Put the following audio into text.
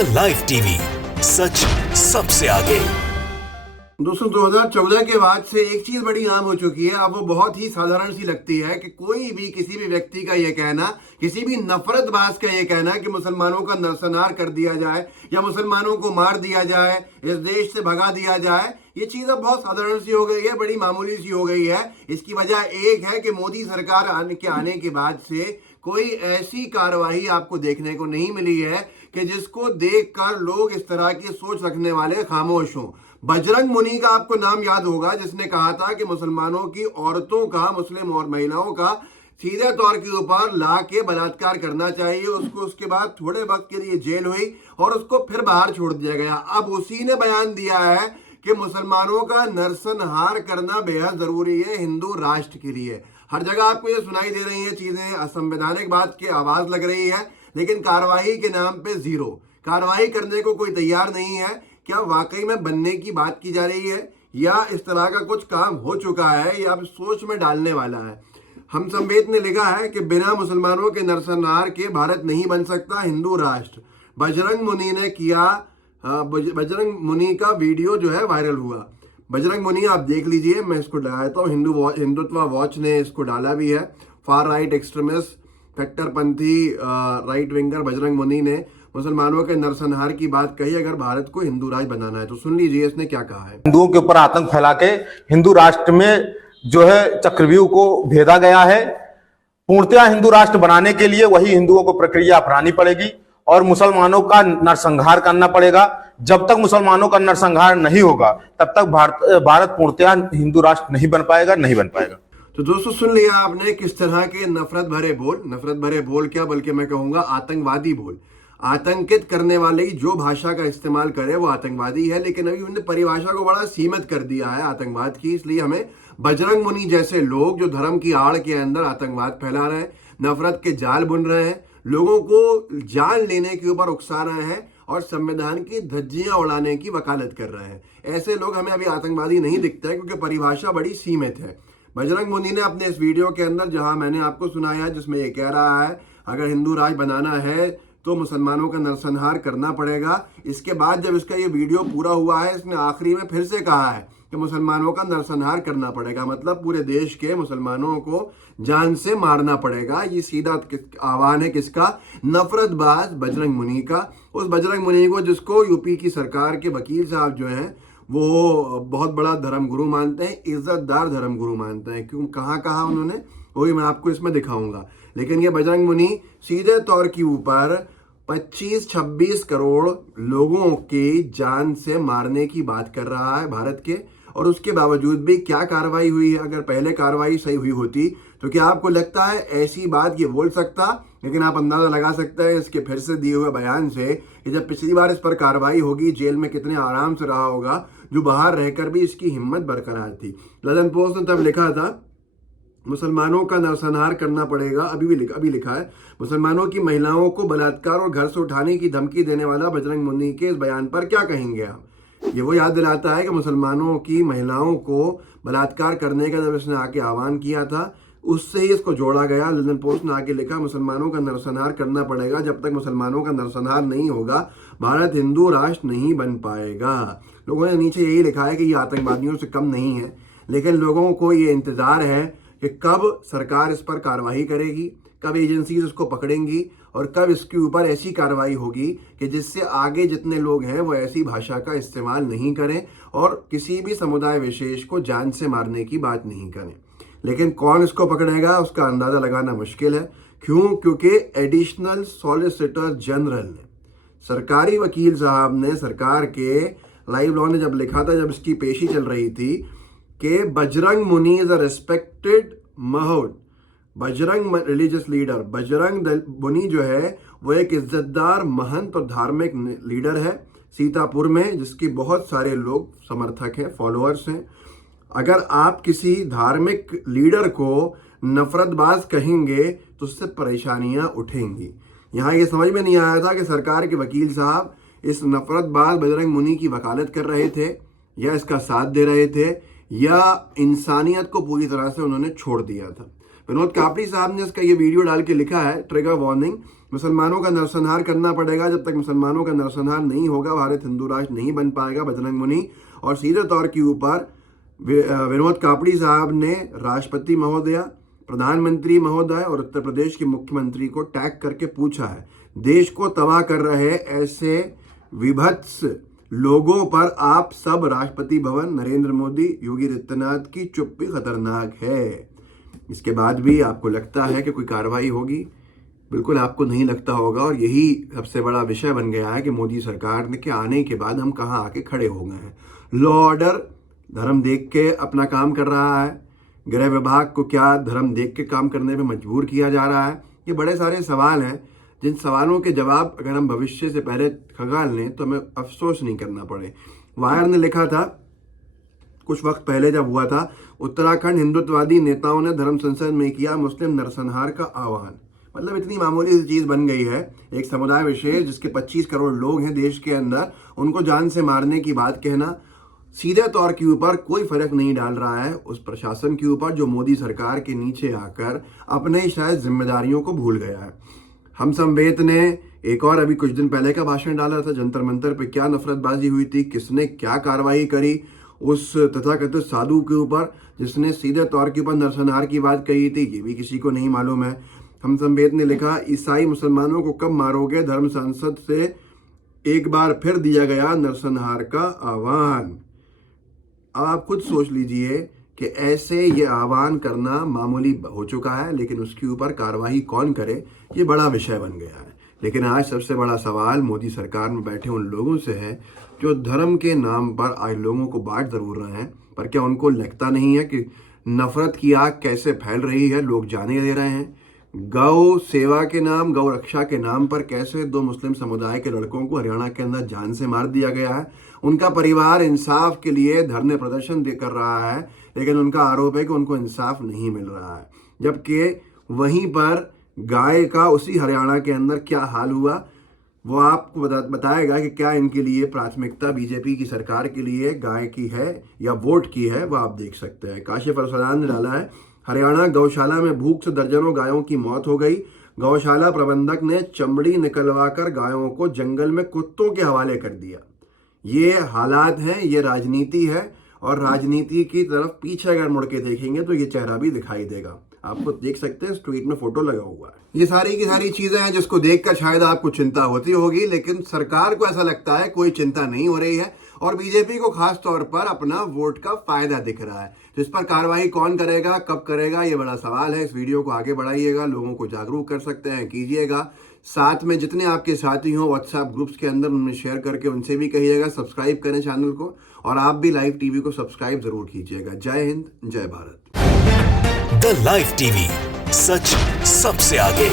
India live TV, सच सबसे आगे। दोस्तों 2014 के बाद से एक चीज बड़ी आम हो चुकी है। अब वो बहुत ही साधारण सी लगती है कि कोई भी किसी भी व्यक्ति का ये कहना, किसी भी नफरतबाज का ये कहना कि मुसलमानों का नरसंहार कर दिया जाए या मुसलमानों को मार दिया जाए, इस देश से भगा दिया जाए, ये चीज अब बहुत साधारण सी हो गई है, बड़ी मामूली सी हो गई है। इसकी वजह एक है कि मोदी सरकार आने के बाद से कोई ऐसी कार्रवाई आपको देखने को नहीं मिली है कि जिसको देखकर लोग इस तरह की सोच रखने वाले खामोश हों। बजरंग मुनि का आपको नाम याद होगा, जिसने कहा था कि मुसलमानों की औरतों का, मुस्लिम और महिलाओं का सीधे तौर के ऊपर ला के बलात्कार करना चाहिए। उसको उसके बाद थोड़े वक्त के लिए जेल हुई और उसको फिर बाहर छोड़ दिया गया। अब उसी ने बयान दिया है कि मुसलमानों का नरसंहार करना बेहद जरूरी है हिंदू राष्ट्र के लिए। हर जगह आपको ये सुनाई दे रही है चीजें, असंवैधानिक बात की आवाज लग रही है, लेकिन कार्रवाई के नाम पे जीरो। कार्रवाई करने को कोई तैयार नहीं है। क्या वाकई में बनने की बात की जा रही है या इस तरह का कुछ काम हो चुका है या अब सोच में डालने वाला है? हम संवेद ने लिखा है कि बिना मुसलमानों के नरसंहार के भारत नहीं बन सकता हिंदू राष्ट्र। बजरंग मुनि ने किया, बजरंग मुनि का वीडियो जो है वायरल हुआ। बजरंग मुनि आप देख लीजिए, मैं इसको लगाता हूँ। हिंदुत्व वॉच ने इसको डाला भी है। फार राइट एक्सट्रीमिस्ट, कट्टरपंथी राइट विंगर बजरंग मुनि ने मुसलमानों के नरसंहार की बात कही अगर भारत को हिंदू राज बनाना है तो। सुन लीजिए इसने क्या कहा है। हिंदुओं के ऊपर आतंक फैला के हिंदू राष्ट्र में जो है चक्रव्यूह को भेदा गया है। पूर्णतया हिंदू राष्ट्र बनाने के लिए वही हिंदुओं को प्रक्रिया अपनानी पड़ेगी और मुसलमानों का नरसंहार करना पड़ेगा। जब तक मुसलमानों का नरसंहार नहीं होगा तब तक भारत पूर्णतया हिंदू राष्ट्र नहीं बन पाएगा। तो दोस्तों सुन लिया आपने किस तरह के नफरत भरे बोल क्या, बल्कि मैं कहूंगा आतंकवादी बोल। आतंकित करने वाले जो भाषा का इस्तेमाल करे वो आतंकवादी है, लेकिन अभी उन्होंने परिभाषा को बड़ा सीमित कर दिया है आतंकवाद की। इसलिए हमें बजरंग मुनि जैसे लोग जो धर्म की आड़ के अंदर आतंकवाद फैला रहे हैं, नफरत के जाल बुन रहे हैं, लोगों को जान लेने के ऊपर उकसा रहे हैं और संविधान की धज्जियां उड़ाने की वकालत कर रहे हैं, ऐसे लोग हमें अभी आतंकवादी नहीं दिखते हैं क्योंकि परिभाषा बड़ी सीमित है। बजरंग मुनि ने अपने इस वीडियो के अंदर, जहां मैंने आपको सुनाया, जिसमें ये कह रहा है अगर हिंदू राज बनाना है तो मुसलमानों का नरसंहार करना पड़ेगा। इसके बाद जब इसका ये वीडियो पूरा हुआ है, इसने आखिरी में फिर से कहा है कि मुसलमानों का नरसंहार करना पड़ेगा, मतलब पूरे देश के मुसलमानों को जान से मारना पड़ेगा। ये सीधा आह्वान है किसका? नफरतबाज बजरंग मुनि का। उस बजरंग मुनि को जिसको यूपी की सरकार के वकील साहब जो हैं वो बहुत बड़ा धर्मगुरु मानते हैं, इज्जतदार धर्मगुरु मानते हैं। क्यों, कहाँ उन्होंने, वही मैं आपको इसमें दिखाऊंगा। लेकिन ये बजरंग मुनि सीधे तौर के ऊपर 25-26 करोड़ लोगों की जान से मारने की बात कर रहा है भारत के। और उसके बावजूद भी क्या कार्रवाई हुई है? अगर पहले कार्रवाई सही हुई होती तो क्या आपको लगता है ऐसी बात ये बोल सकता? लेकिन आप अंदाजा लगा सकते हैं इसके फिर से दिए हुए बयान से कि जब पिछली बार इस पर कार्रवाई होगी, जेल में कितने आराम से रहा होगा, जो बाहर रहकर भी इसकी हिम्मत बरकरार थी। लंदन पोस्ट ने तब लिखा था मुसलमानों का नरसंहार करना पड़ेगा। अभी लिखा है मुसलमानों की महिलाओं को बलात्कार और घर से उठाने की धमकी देने वाला बजरंग मुनि के इस बयान पर क्या कहेंगे आप? ये वो याद दिलाता है कि मुसलमानों की महिलाओं को बलात्कार करने का जब इसने आके आह्वान किया था, उससे ही इसको जोड़ा गया। लंदन पोस्ट ने आके लिखा मुसलमानों का नरसंहार करना पड़ेगा। जब तक मुसलमानों का नरसंहार नहीं होगा भारत हिंदू राष्ट्र नहीं बन पाएगा। लोगों ने नीचे यही लिखा है कि ये आतंकवादियों से कम नहीं है, लेकिन लोगों को ये इंतजार है कि कब सरकार इस पर कार्रवाई करेगी, कब एजेंसीज इसको पकड़ेंगी और कब इसके ऊपर ऐसी कार्रवाई होगी कि जिससे आगे जितने लोग हैं वो ऐसी भाषा का इस्तेमाल नहीं करें और किसी भी समुदाय विशेष को जान से मारने की बात नहीं करें। लेकिन कौन इसको पकड़ेगा उसका अंदाजा लगाना मुश्किल है। क्यों? क्योंकि एडिशनल सॉलिसिटर जनरल ने, सरकारी वकील साहब ने, सरकार के लाइव लॉ ने जब लिखा था, जब इसकी पेशी चल रही थी कि बजरंग मुनि is a respected Mahud, Bajrang religious leader, Bajrang मुनि जो है वो एक इज्जतदार महंत और धार्मिक लीडर है सीतापुर में, जिसके बहुत सारे लोग समर्थक हैं, फॉलोअर्स हैं। अगर आप किसी धार्मिक लीडर को नफरतबाज कहेंगे तो उससे परेशानियां उठेंगी। यहाँ ये समझ में नहीं आया था कि सरकार के वकील साहब इस नफरतबाज बजरंग मुनि की वकालत कर रहे थे या इसका साथ दे रहे थे या इंसानियत को पूरी तरह से उन्होंने छोड़ दिया था। विनोद कापड़ी साहब ने इसका ये वीडियो डाल के लिखा है, ट्रिगर वार्निंग, मुसलमानों का नरसंहार करना पड़ेगा। जब तक मुसलमानों का नरसंहार नहीं होगा भारत हिंदू राष्ट्र नहीं बन पाएगा। बजरंग मुनि। और सीधे तौर के ऊपर विनोद कापड़ी साहब ने राष्ट्रपति महोदय, प्रधानमंत्री महोदय और उत्तर प्रदेश के मुख्यमंत्री को टैग करके पूछा है, देश को तबाह कर रहे ऐसे विभत्स लोगों पर आप सब राष्ट्रपति भवन, नरेंद्र मोदी, योगी आदित्यनाथ की चुप्पी खतरनाक है। इसके बाद भी आपको लगता है कि कोई कार्रवाई होगी? बिल्कुल आपको नहीं लगता होगा। और यही सबसे बड़ा विषय बन गया है कि मोदी सरकार के आने के बाद हम कहाँ आके खड़े हो गए हैं। लॉ ऑर्डर धर्म देख के अपना काम कर रहा है, गृह विभाग को क्या धर्म देख के काम करने में मजबूर किया जा रहा है? ये बड़े सारे सवाल हैं जिन सवालों के जवाब अगर हम भविष्य से पहले खंगाल लें तो हमें अफसोस नहीं करना पड़े। वायर ने लिखा था कुछ वक्त पहले जब हुआ था, उत्तराखंड हिंदुत्ववादी नेताओं ने धर्म संसद में किया मुस्लिम नरसंहार का आह्वान। मतलब इतनी मामूली सी चीज बन गई है, एक समुदाय विशेष जिसके 25 करोड़ लोग हैं देश के अंदर, उनको जान से मारने की बात कहना सीधे तौर के ऊपर कोई फर्क नहीं डाल रहा है उस प्रशासन के ऊपर जो मोदी सरकार के नीचे आकर अपने शायद जिम्मेदारियों को भूल गया है। हम संवेद ने एक और अभी कुछ दिन पहले का भाषण डाला था, जंतर मंतर पे क्या नफरतबाजी हुई थी, किसने क्या कार्रवाई करी उस तथाकथित साधु के ऊपर जिसने सीधे तौर के ऊपर नरसंहार की बात कही थी, ये भी किसी को नहीं मालूम है। हम संवेद ने लिखा, ईसाई मुसलमानों को कब मारोगे, धर्म सांसद से एक बार फिर दिया गया नरसंहार का आह्वान। अब आप खुद सोच लीजिए कि ऐसे ये आह्वान करना मामूली हो चुका है, लेकिन उसके ऊपर कार्रवाई कौन करे ये बड़ा विषय बन गया है। लेकिन आज सबसे बड़ा सवाल मोदी सरकार में बैठे उन लोगों से है जो धर्म के नाम पर आज लोगों को बांट जरूर रहे हैं, पर क्या उनको लगता नहीं है कि नफरत की आग कैसे फैल रही है, लोग जाने दे रहे हैं। गौ सेवा के नाम, गौ रक्षा के नाम पर कैसे 2 मुस्लिम समुदाय के लड़कों को हरियाणा के अंदर जान से मार दिया गया है। उनका परिवार इंसाफ के लिए धरने प्रदर्शन कर रहा है, लेकिन उनका आरोप है कि उनको इंसाफ नहीं मिल रहा है। जबकि वहीं पर गाय का उसी हरियाणा के अंदर क्या हाल हुआ वो आपको बताएगा कि क्या इनके लिए प्राथमिकता बीजेपी की सरकार के लिए गाय की है या वोट की है, वो आप देख सकते हैं। काशिफ अरसलान ने डाला है, हरियाणा गौशाला में भूख से दर्जनों गायों की मौत हो गई। गौशाला प्रबंधक ने चमड़ी निकलवाकर गायों को जंगल में कुत्तों के हवाले कर दिया। ये हालात हैं, ये राजनीति है, और राजनीति की तरफ पीछे अगर मुड़ के देखेंगे तो ये चेहरा भी दिखाई देगा। आपको देख सकते हैं, ट्वीट में फोटो लगा हुआ है। ये सारी की सारी चीजें हैं जिसको देखकर शायद आपको चिंता होती होगी, लेकिन सरकार को ऐसा लगता है कोई चिंता नहीं हो रही है और बीजेपी को खास तौर पर अपना वोट का फायदा दिख रहा है। तो इस पर कार्रवाई कौन करेगा, कब करेगा, ये बड़ा सवाल है। इस वीडियो को आगे बढ़ाइएगा, लोगों को जागरूक कर सकते हैं, कीजिएगा। साथ में जितने आपके साथी हो व्हाट्सएप ग्रुप्स के अंदर उनमें शेयर करके उनसे भी कहिएगा सब्सक्राइब करें चैनल को, और आप भी लाइव टीवी को सब्सक्राइब जरूर कीजिएगा। जय हिंद, जय भारत। द लाइव टीवी, सच सबसे आगे।